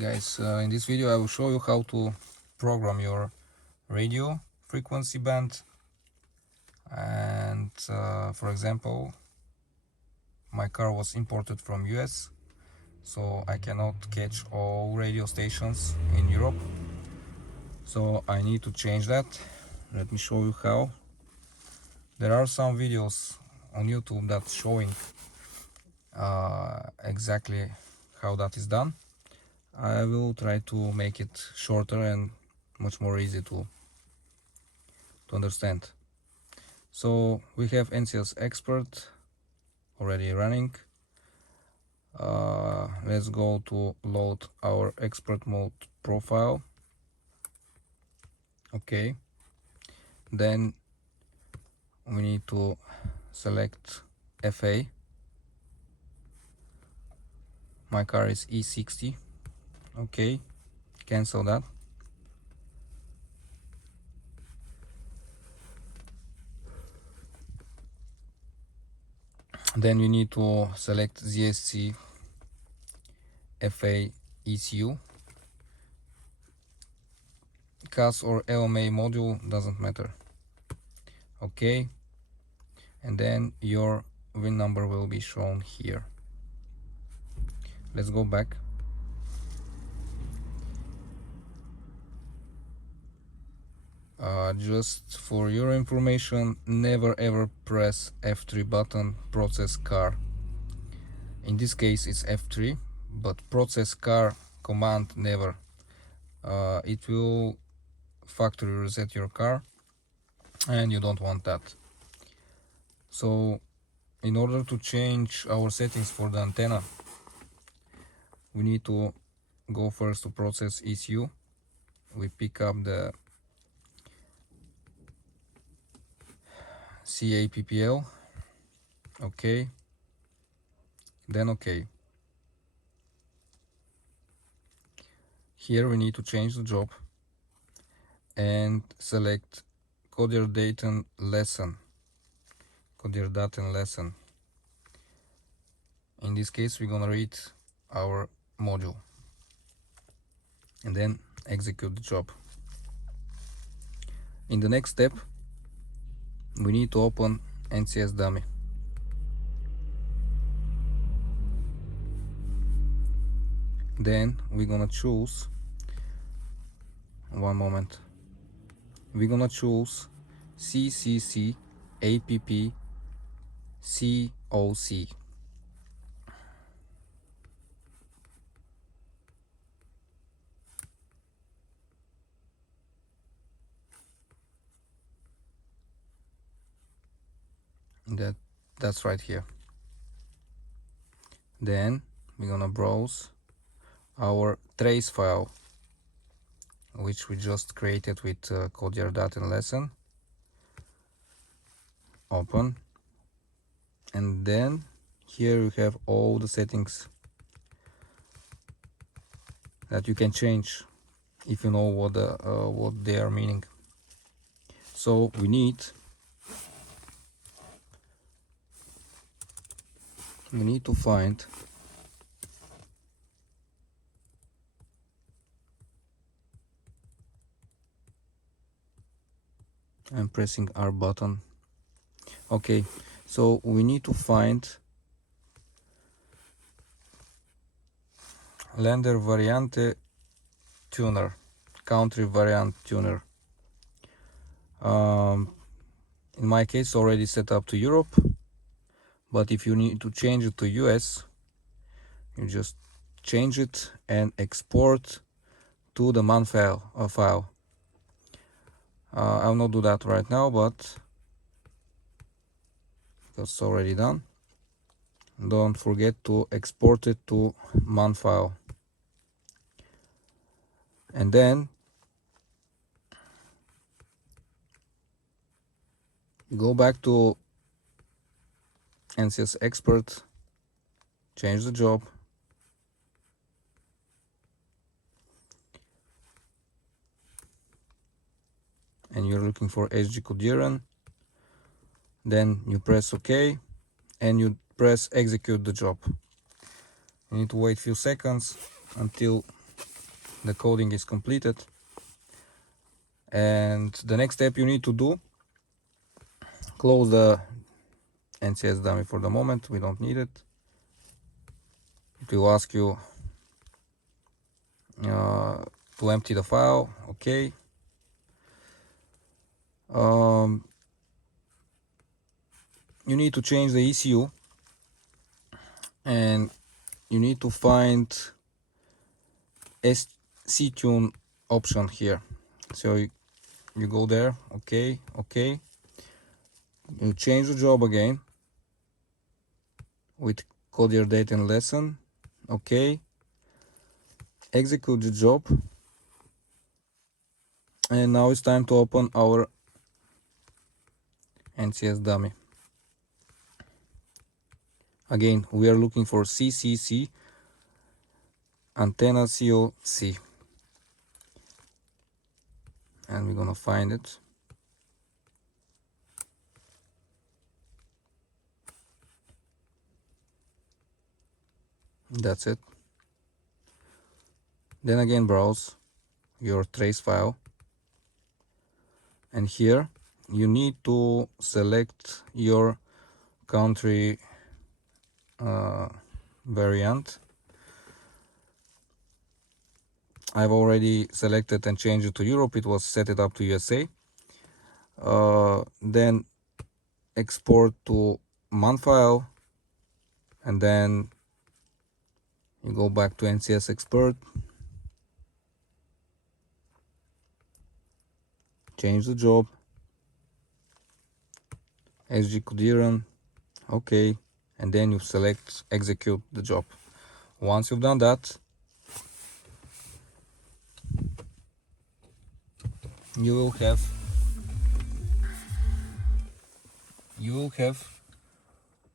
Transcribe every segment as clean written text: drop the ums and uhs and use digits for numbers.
Guys, in this video I will show you how to program your radio frequency band. And for example, my car was imported from US, so I cannot catch all radio stations in Europe, so I need to change that. Let me show you how. There are some videos on YouTube that's showing exactly how that is done. I will try to make it shorter and much more easy to understand. So we have NCS Expert already running. Let's go to load our expert mode profile. Okay, then we need to select FA. My car is E60. Okay, cancel that. Then we need to select ZSC FA ECU. CAS or LMA module, doesn't matter. Okay, and then your VIN number will be shown here. Let's go back. Just for your information, never ever press F3 button, process car. In this case it's F3, but process car command never. It will factory reset your car, and you don't want that. So in order to change our settings for the antenna, we need to go first to process ECU. We pick up the cAPPL. Okay, then okay. Here we need to change the job and select Codierdaten lesson. Codierdaten lesson. In this case, we're gonna read our module and then execute the job. In the next step, we need to open NCS dummy. Then we're gonna choose, one moment, we're gonna choose CCC APP COC. That's right here. Then we're gonna browse our trace file, which we just created with Codierdaten lesson. Open, and then here you have all the settings that you can change if you know what they are meaning. So we need to find I'm pressing R button. Okay, so we need to find Länder Variante Tuner, country variant tuner. In my case, already set up to Europe, but if you need to change it to US, you just change it and export to the MAN file. I'll not do that right now, but that's already done. Don't forget to export it to MAN file. And then go back to NCS Expert, change the job, and you're looking for HG Codieren. Then you press OK and you press execute the job. You need to wait a few seconds until the coding is completed. And the next step you need to do, close the NCS dummy for the moment, we don't need it. It will ask you to empty the file. Okay. You need to change the ECU, and you need to find cTUNE option here. So you go there. Okay. You change the job again with code your date and lesson. Okay. Execute the job. And now it's time to open our NCS dummy. Again, we are looking for CCC antenna COC, and we're gonna find it. That's it. Then again, browse your trace file, and here you need to select your country variant. I've already selected and changed it to Europe. It was set it up to USA. Then export to MAN file, and then you go back to NCS export, change the job, SG coderen, okay, and then you select execute the job. Once you've done that, you will have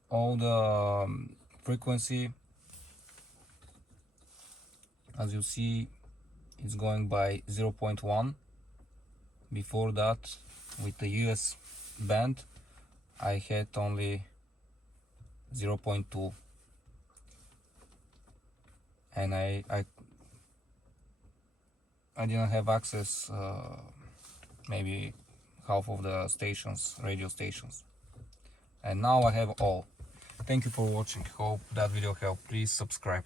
all the frequency. As you see, it's going by 0.1. Before that, with the US band, I had only 0.2, and I didn't have access maybe half of the stations, radio stations, and now I have all. Thank you for watching. Hope that video helped. Please subscribe.